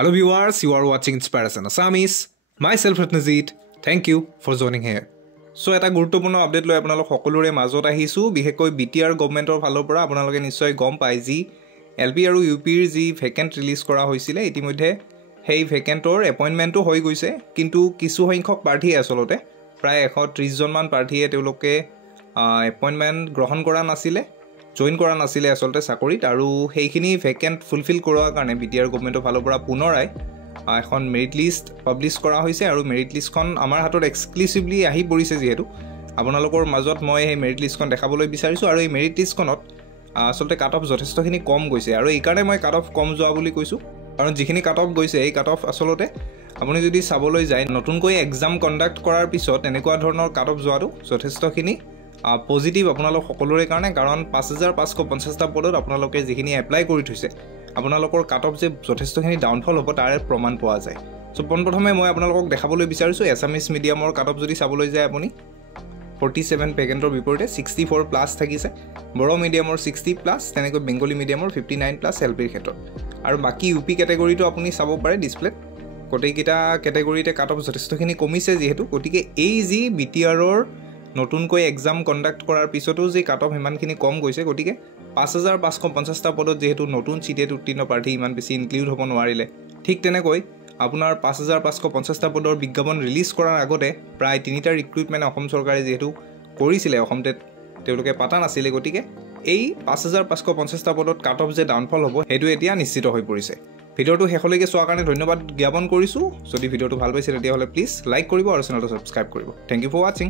Hello viewers, you are watching Inspiration Assamese. Myself Ratnajit. Thank you for joining here. So এটা গুৰুত্বপূৰ্ণ update লৈ আপোনালোক সকলোৰে মাজত আহিছো বিশেষকৈ বিটিআৰ গভৰ্ণমেণ্টৰ ফালৰ পৰা আপোনালোকে নিশ্চয় গম পায় যি এলপি আৰু ইউপিৰ যি ভেকেন্ট ৰিলিজ কৰা হৈছিল ইতিমধ্যে সেই ভেকেন্টৰ এপইন্টমেন্টটো হৈ গৈছে কিন্তু কিছু সংখ্যক প্ৰাৰ্থী আসলতে প্ৰায় 130 জন মান প্ৰাৰ্থীয়ে তেওঁলোকে এপইন্টমেন্ট গ্ৰহণ কৰা নাছিলে জয়েন কৰা নাছিলে আসলতে চাকৰিত আৰু সেইখিনি ভেকেন্ট ফুলফিল কৰাৰ কাৰণে বিটিআৰ গভৰ্ণমেণ্টৰ ফালৰ পৰা পুনৰাই এখন মেৰিট লিষ্ট পাবলিশ কৰা হৈছে আৰু মেৰিট লিষ্টখন আমাৰ হাতত এক্সক্লুসিভলি আহি পৰিছে যেহেতু আপোনালোকৰ মাজত মই এই মেৰিট লিষ্টখন দেখাবলৈ বিচাৰিছো আৰু এই মেৰিট লিষ্টখনত আসলতে কাট অফ যথেষ্টখিনি কম গৈছে আৰু এই কাৰণে মই কাট অফ কম যোৱা বুলি কৈছো কাৰণ যিখিনি কাট অফ গৈছে এই কাট অফ আসলতে আপুনি যদি চাবলৈ যায় নতুনকৈ এক্সাম কন্ডাক্ট কৰাৰ পিছত এনেকুৱা ধৰণৰ কাট অফ যোৱাটো যথেষ্টখিনি পজিটিভ আপোনালোক সকলোৰে কাৰণে কাৰণ 5550টা পদত আপোনালোকে যিখিনি এপ্লাই কৰি থৈছে আপোনালোকৰ কাট অফ যে যথেষ্টখিনি ডাউনফল হ'ব তাৰ প্ৰমাণ পোৱা যায় সো প্ৰথমে মই আপোনালোকক দেখাবলৈ বিচাৰিছো এছামিজ মিডিয়ামৰ কাট অফ যদি চাবলৈ যায় আপুনি 47 ভেকেন্টৰ বিপৰীতে 64 প্লাস থাকিছে বড়ো মিডিয়ামৰ 60 প্লাস তেনেকৈ বেংগলী মিডিয়ামৰ 59 প্লাস এলপিৰ ক্ষেত্ৰত আৰু বাকি ইউপি ক্যাটাগৰীটো আপুনি চাব পাৰে ডিসপ্লেত কোটেকিটা ক্যাটাগৰীতে কাট অফ যথেষ্টখিনি কমিছে যেহেতু গতিকে এই যি বিটিআৰৰ নতুনকৈ এক্সাম কন্ডাক্ট কৰাৰ পিছতো যে কাট অফ ইমানখিনি কম গৈছে গতিকে 5550টা পদত যেহেতু নতুন চিটেট উত্তীৰ্ণ প্ৰাৰ্থী ইমান বেছি ইনক্লুড হ'ব নোৱাৰিলে ঠিক তেনেকৈ আপোনাৰ 5550টা পদৰ বিজ্ঞাপন ৰিলিজ কৰাৰ আগতে প্ৰায় 3টা ৰিক্ৰুটমেন্ট অসম চৰকাৰে যেহেতু কৰিছিলে অসমতে তেওঁলোকে পাতা নাছিলে গতিকে এই 5550টা পদত কাট অফ যে ডাউনফল হ'ব হেতু এতিয়া নিশ্চিত হৈ পৰিছে ভিডিওটো শেষলৈকে চোৱাৰ কাৰণে ধন্যবাদ জ্ঞাপন কৰিছো যদি ভিডিওটো ভাল পাইছে তেতিয়া হলে প্লিজ লাইক কৰিব আৰু চেনেলটো সাবস্ক্ৰাইব কৰিব থ্যাংক ইউ ফৰ ওয়াচিং